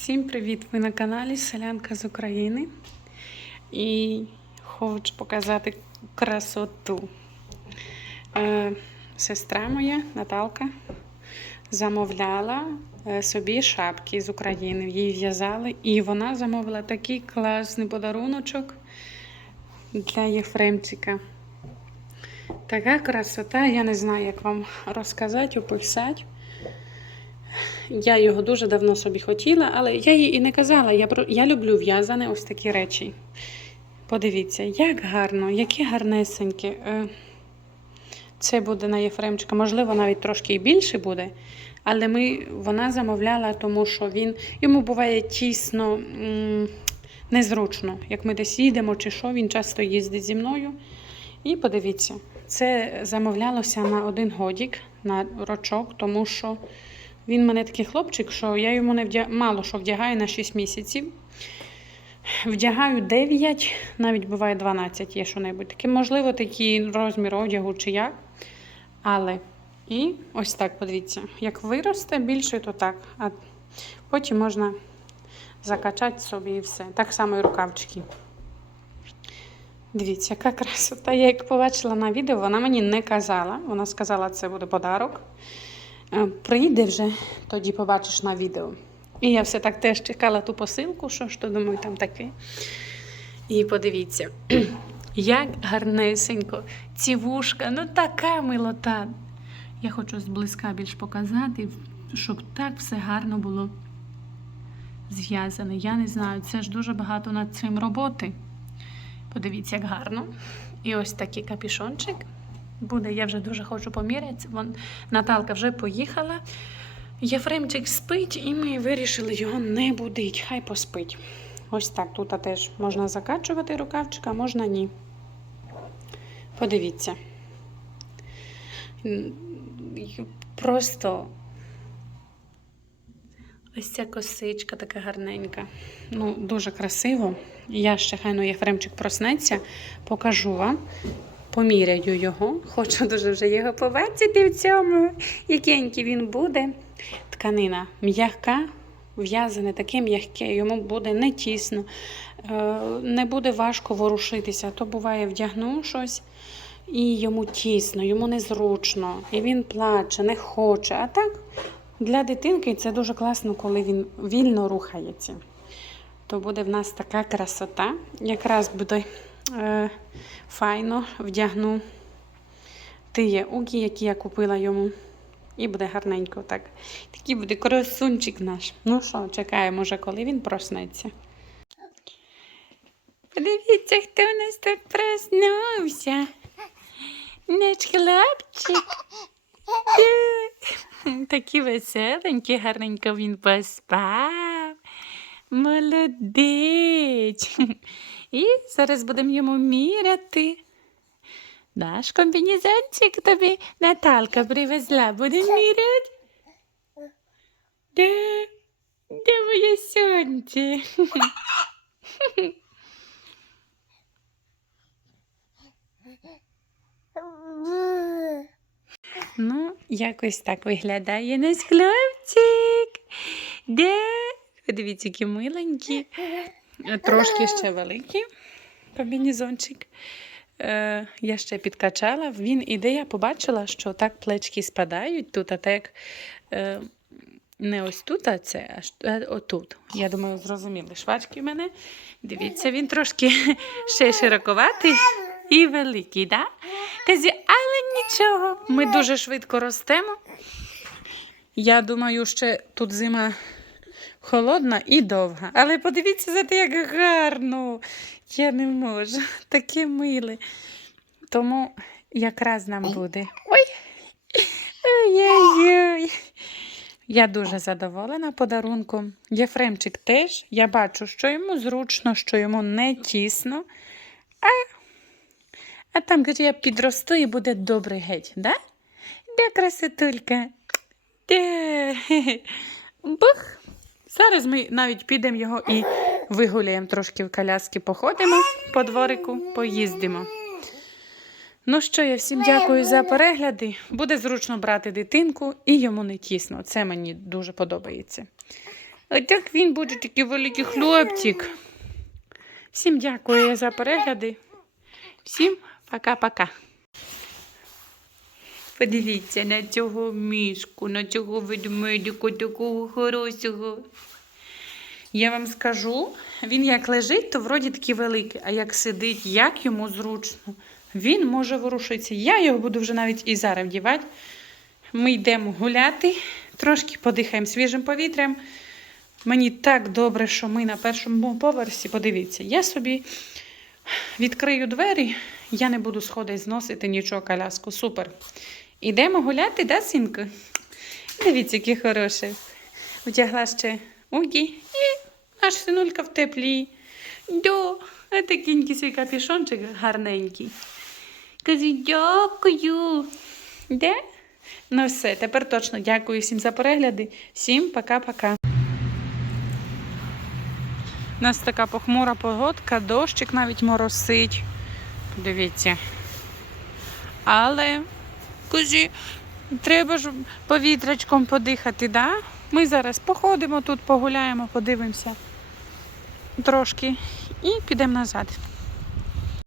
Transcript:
Всім привіт! Ви на каналі Селянка з України. І хочу показати красоту. Е, сестра моя Наталка замовляла е, собі шапки з України. Їй в'язали, і вона замовила такий класний подаруночок для Єфремчика. Така красота, я не знаю, як вам розказати, описати. Я його дуже давно собі хотіла, але я їй і не казала. Я, я люблю в'язане ось такі речі. Подивіться, як гарно, які гарнесенькі. Е, Це буде на Єфремчика, можливо, навіть трошки і більше буде. Але ми, вона замовляла, тому що він йому буває тісно, незручно. Як ми десь їдемо чи що, він часто їздить зі мною. І подивіться, це замовлялося на один годік, на рочок, тому що він мене такий хлопчик, що я йому не вдя... мало що вдягаю на 6 місяців. Вдягаю 9, навіть буває 12 є що-небудь. Таке, можливо, такий розмір одягу чи як. Але і ось так, подивіться, як виросте більше, то так. А потім можна закачати собі і все. Так само і рукавчики. Дивіться, яка красота. Я як побачила на відео, вона мені не казала. Вона сказала, це буде подарок. Е, Прийде вже, тоді побачиш на відео. І я все так теж чекала ту посилку, що ж то думаю, там таке. І подивіться, як гарнесенько, ці вушка, ну така милота. Я хочу зблизька більш показати, щоб так все гарно було зв'язане. Я не знаю, це ж дуже багато над цим роботи. Подивіться, як гарно. І ось такий капішончик буде. Я вже дуже хочу поміряти. Вон, Наталка вже поїхала. Єфремчик спить, і ми вирішили його не будити. Хай поспить. Ось так. Тут теж можна закачувати рукавчика, а можна ні. Подивіться. Просто ось ця косичка така гарненька. Ну, дуже красиво. Я ще хай ну, Єфремчик проснеться, покажу вам. Поміряю його. Хочу дуже вже його побачити в цьому, якенький він буде. Тканина м'яка, в'язане таке м'яке, йому буде не тісно, е, не буде важко ворушитися. То буває, вдягнув щось і йому тісно, йому незручно, і він плаче, не хоче. А так для дитинки це дуже класно, коли він вільно рухається. То буде в нас така красота. Якраз буде е, файно вдягну ті угі, які я купила йому. І буде гарненько так. Такий буде красунчик наш. Ну що, чекаємо вже, коли він проснеться. Подивіться, хто у нас тут проснувся. Наш хлопчик. Такий веселенький, гарненько він поспав. Молодець. І зараз будемо йому міряти. Наш комбінезончик тобі Наталка привезла. Будемо міряти. Да, да моє сонце. Ну, якось так виглядає наш хлопчик. Да. Подивіться, які миленькі. Трошки ще великий комбінезончик. Е, я ще підкачала. Він іде, я побачила, що так плечки спадають тут, а так е, не ось тут, а це а отут. Я думаю, зрозуміли. Швачки в мене. Дивіться, він трошки ще широковатий і великий, да? Казі, але нічого, ми дуже швидко ростемо. Я думаю, ще тут зима холодна і довга. Але подивіться за те, як гарно. Я не можу. Таке миле. Тому якраз нам буде. Ой. Ой-ой-ой. Я дуже задоволена подарунком. Єфремчик теж. Я бачу, що йому зручно, що йому не тісно. А, а там, каже, я підросту і буде добрий геть, да? Де красотулька? Де? Бух. Зараз ми навіть підемо його і вигуляємо трошки в коляски, походимо по дворику, поїздимо. Ну що, я всім дякую за перегляди. Буде зручно брати дитинку і йому не тісно. Це мені дуже подобається. Отак він буде такий великий хлопчик. Всім дякую за перегляди. Всім пока-пока. Подивіться на цього мішку, на цього ведмедика, такого хорошого. Я вам скажу, він як лежить, то вроді такий великий, а як сидить, як йому зручно. Він може ворушитися. Я його буду вже навіть і зараз вдівати. Ми йдемо гуляти, трошки подихаємо свіжим повітрям. Мені так добре, що ми на першому поверсі. Подивіться, я собі відкрию двері, я не буду сходити зносити нічого коляску. Супер. Ідемо гуляти, да, синку? Дивіться, який хороший. Утягла ще Угі. І наш синулька в теплі. До, а такенький свій капішончик гарненький. Кажу, дякую. Де? Ну все, тепер точно дякую всім за перегляди. Всім пока-пока. У нас така похмура погодка, дощик навіть моросить. Дивіться. Але, кажі, треба ж повітрячком подихати, да? Ми зараз походимо тут, погуляємо, подивимося трошки і підемо назад.